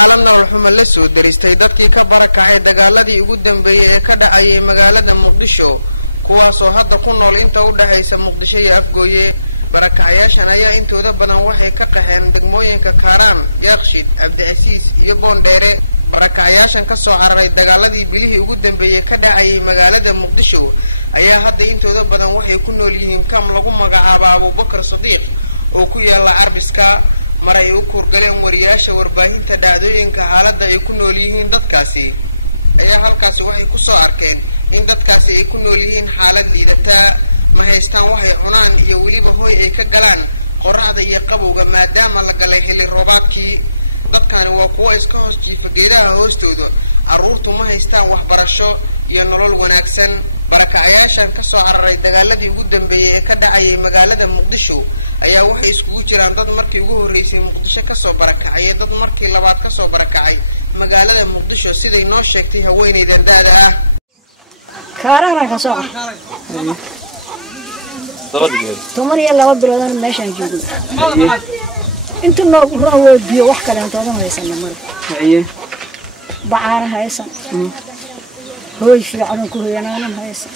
xaaladna wuxuu la soo daristay dadkii ka barakacay dagaaladii ugu dambeeyay ee ka dhacay magaalada Muqdisho kuwaasoo hadda ku nool inta u dhaxaysa Muqdisho iyo Afgooye barakacayaashan ayaa intooda badan waxay ka qaxeen degmooyinka Kaaraan, Yaaqshiid, Cabdicasiis iyo Boondheere barakacayaashan ka soo cararay dagaaladii bilihii ugu dambeeyay ka dhacay magaalada Muqdisho ayaa hadda intooda badan waxay ku nool yihiin kam lagu magacaabo Abubakar Sadiiq oo ku yaala Arbiska maray u kurgaleen wariyaasha warbaahinta dhacdooyinka xaaladda ay ku nool yihiin dadkaasi ayaa halkaas waxay ku soo arkeen in dadkaasi ay ku nool yihiin xaalad liidata ma haystaan waxay cunaan iyo waliba hooy ay ka galaan qorraxda iyo qabowga maadaama la galay xilli roobaadkii dadkani waa kuwa iska hoos jiifa geedaha hoostooda carruurtu ma haystaan waxbarasho iyo nolol wanaagsan barakacayaashan ka soo cararay dagaaladii ugu dambeeyay ee ka dhacay magaalada Muqdisho ayaa waxay iskugu jiraan dad markii ugu horeysay Muqdisho ka soo barakacay dad markii labaad ka soo barakacay magaalada Muqdisho siday noo sheegtay haweeneydan daada ah Kaaraan ka soo Tomariya laba bilood meeshan joogay inta noogu rawo biyo wax kale inta aan haysan mar bacaana haysan hooy fiican ku hooyanaan haysan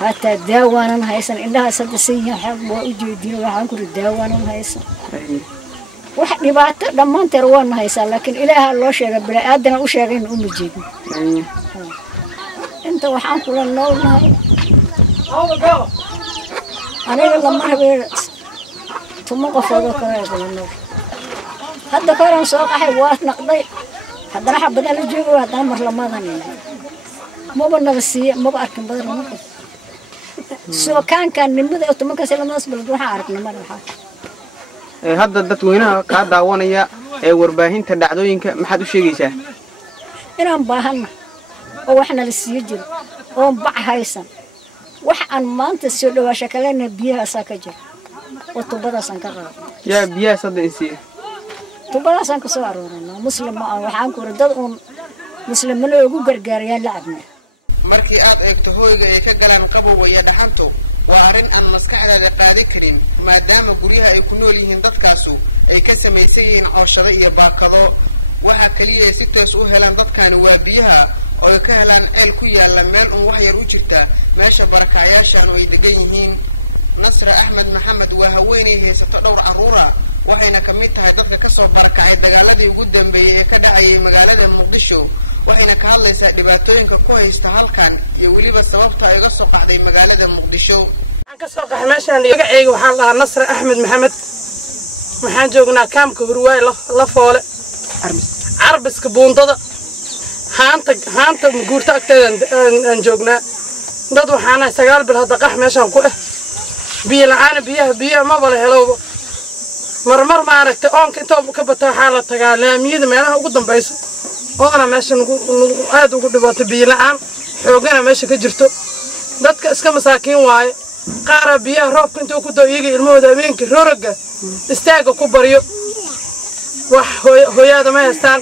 hatta daawaanan haysan indhaha sadasiin xaq waa u jeedin waxaan ku daawaanan haysan wax dhibaato dhamaanteer waan haysan laakiin ilaaha loo sheegay bila aadana u sheegay in uma jeedin inta waxaan kula noolnahay aniga lama habeer tuma qofoodo kale nool hadda karan soo qaxay waa naqday haddana xabada la joogo haddana mar lamadan ma nabasiye ma arkin badan soo kan nimada tumanka salamaas bal waxa aragna mar waxa hadda dadweynaha ka daawanaya ee warbaahinta dhacdooyinka maxaad u sheegaysaa inaan baahana oo waxna la siiyo jiro oo bac haysan wax aan maanta soo dhawaasha kalena biyaha saaka jir oo tubadaas aan ka qaado yaa biyaha sadda insiye tubadaas aan ka soo aroorana muslim ma waxaan ku dad muslimana ugu gargaarayaan lacabna markii aad eegto hooyga ay ka galaan qabowga iyo dhaxanto waa arin aan maskaxdaada qaadi karin maadaama guryaha ay ku nool yihiin dadkaasu ay ka samaysan yihiin cooshado iyo baakado waxa kaliya si toos u helaan dadkani waa biyaha oo ka helaan ceel ku yaala meel wax yar u jirta meesha barakacayaashan ay degan yihiin Nasra Ahmed Maxamed waa haweeney haysato dhowr carruura waxayna ka mid tahay dadka ka soo barakacay dagaaladii ugu dambeeyay ee ka dhacay magaalada Muqdisho waxayna ka hadlaysaa dhibaatooyinka ku haysta halkan iyo waliba sababta ay uga soo qaxday magaalada Muqdisho aan ka soo qaxay meeshan magacayga waxaan lahaa Nasra Ahmed Maxamed waxaan joognaa kaamka Hurwaay la foole Arbiska buundada haanta guurta agteeda aan joognaa dad waxaana 9 bil hadda qax meeshan ku biyo la'aan biyo ma bala helo marmar ma aragtay oonka inta ka bataa xaalad tagaa laamiyada meelaha ugu dambayso oona meeshan aad ugu dhibaato biyo la'aan xoogana meesha ka jirto dadka iska masaakiin waaye qaara biyaha roobka inta ku dooyiga ilmahooda habeenkii roraga istaaga ku bariyo wax hooyada ma haystaan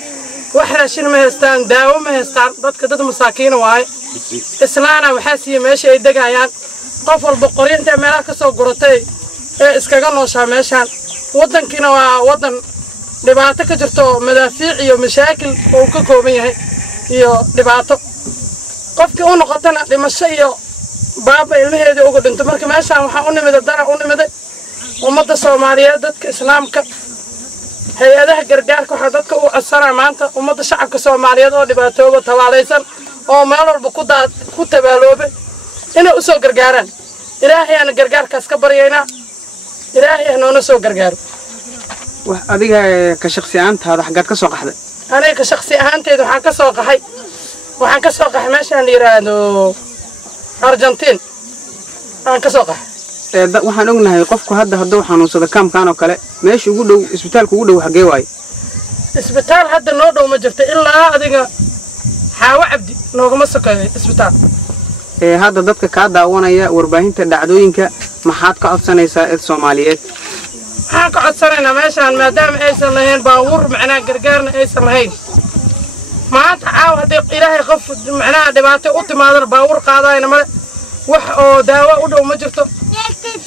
wax raashin ma haystaan daawo ma haystaan dadka dad masaakiin waaye islaana waxa siiye meesha ay degayaan qof walba qorinta meelaha ka soo guratay ee iskaga nooshaa meeshan wadankiina waa wadan dhibaato ka jirto madaafiic iyo mashaakil oo ka kooban yahay iyo dhibaato qofkii uu noqotana dhimasho iyo baaba ilmaheeda ugu dhinto marka meeshan waxa u nimid dara u nimid ummadda Soomaaliyeed dadka islaamka hay'adaha gargaarka waxa dadka u asara maanta ummadda shacabka Soomaaliyeed oo dhibaatooba tawaalaysan oo meel walba ku tabaaloobay inay u soo gargaaraan ilaahay aan gargaarkaas ka baryayna ilaahay noona soo gargaaro wax adiga ka shakhsi ahaantaada xaggaad ka soo qaxday aniga ka shakhsi ahaanteed waxaan ka soo qaxay meeshan la yiraahdo Argentina aan ka soo qaxay waxaan ognahay qofku hadda hadduu xanuunsado kaamkaan oo kale meesha ugu dhow isbitaalka ugu dhow xagee waay isbitaal hadda noo dhow ma jirto ilaa adiga xaawo cabdi noogama sokeeyo isbitaal hadda dadka ka daawanaya warbaahinta dhacdooyinka maxaad ka codsanaysaa ee Soomaaliyeed waxaan ka codsanaynaa meeshan maadaama aysan lahayn baawur macnaa gargaarna aysan lahayn maanta caaw haddii ilaahay qof macnaa dhibaato u timaadana baawur qaadayna male wax oo daawo u dhow ma jirto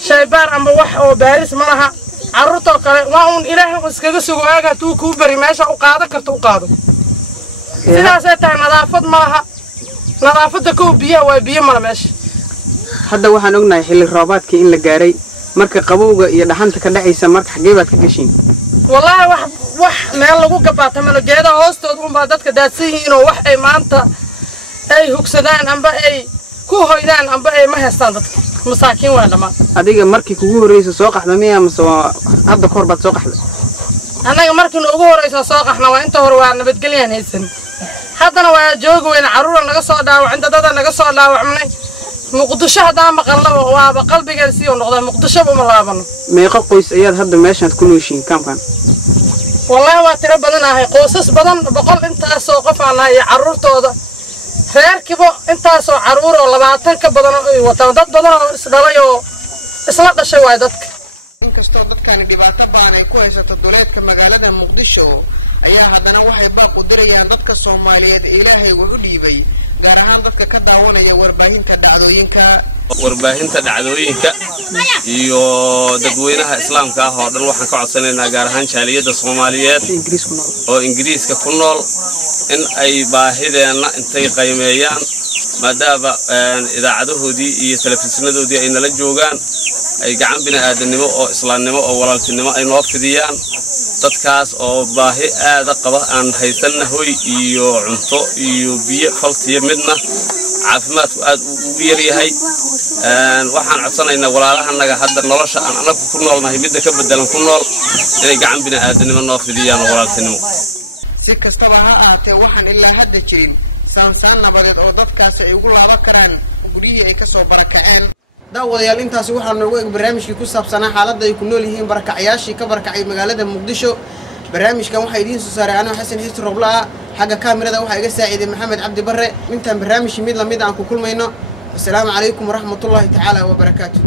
shaybaar amba wax oo baaris ma laha carruurtoo kale waa uun ilaahay iskaga sugo aaga tuu kuu bari meesha u qaadan karto u qaado sidaasay tahay nadaafad maaha nadaafadda kow biyaha waa biyo mala meesha hadda waxaan ognahay xilli roobaadkii in la gaaray marka qabowga iyo dhaxanta ka dhacaysa marka xagee baad ka gashiin wallaahi wax meel lagu gabaata malo geedaha hoostooda unbaa dadka daadsan yihiin oo wax ay maanta ay hugsadaan amba ay ku hoydaan amba ay ma haystaan dadka masaakiin waa dhammaan adiga markii kugu horreysa soo qaxda miya mase hadda kahor baad soo qaxday annaga markii ugu horreysa soo qaxna waa inta hore waa nabadgelyaan haysan haddana waa joogi weyna carruura naga soo dhaawacin dadada naga soo dhaawacnay muqdisho haddaan maqalnaba waaba qalbigeeda sii noqdaa muqdishoba uma laabano meeqa qoys ayaad hadda meeshaad ku nooshiin kaamkan wallaahi waa tiro badanahay qoysas badan 100 intaasoo qof aan nahay iyo carruurtooda reerkiiba intaasoo carruur oo 20 ka badan ay wataan dad badan oo isdhalay oo isla dhashay waay dadka inkastoo dadkani dhibaato baan ay ku haysato duleedka magaalada muqdisho ayaa haddana waxay baaq u dirayaan dadka Soomaaliyeed ilaahay wuxuu dhiibay gaar ahaan dadka ka daawanaya warbaahinta dhacdooyinka iyo dadweynaha islaamka ah oo dhan waxaan ka codsanaynaa gaar ahaan jaaliyada Soomaaliyeed oo Ingiriiska ku nool in ay baahideena intay qiimeeyaan maadaama idaacadahoodii iyo telefisinadoodii ay nala joogaan ay gacan bini'aadanimo oo islaamnimo oo walaaltinimo ay noo fidiyaan dadkaas oo baahi aad qaba aan haysanna hoy iyo cunto iyo biyo faltiyo midna caafimaadku aad u yar yahay waxaan codsanaynaa walaalahanaga hadda nolosha aan anagu ku noolnahay midda ka bedelan ku nool inay gacan bini'aadanimo noo fidiyaan walaaltinimo si kastaba ha ahaatee waxaan ilaa hadda jirin saansaan nabadeed oo dadkaasi ay ugu laaban karaan guriyihii ay ka soo barakaceen daawadayaal intaasi waxaa noogu eg barnaamijkii ku saabsanaa xaaladda ay ku nool yihiin barakacayaashii ka barakacay magaalada muqdisho barnaamijkan waxaa idiin soo saaray anoo xasan xiis roblaa xagga kaamirada waxaa iga saaciiday maxamed cabdi barre intaan barnaamijkii mid lamid aan ku kulmayno assalaamu calaykum waraxmatullaahi tacaala wabarakaatuh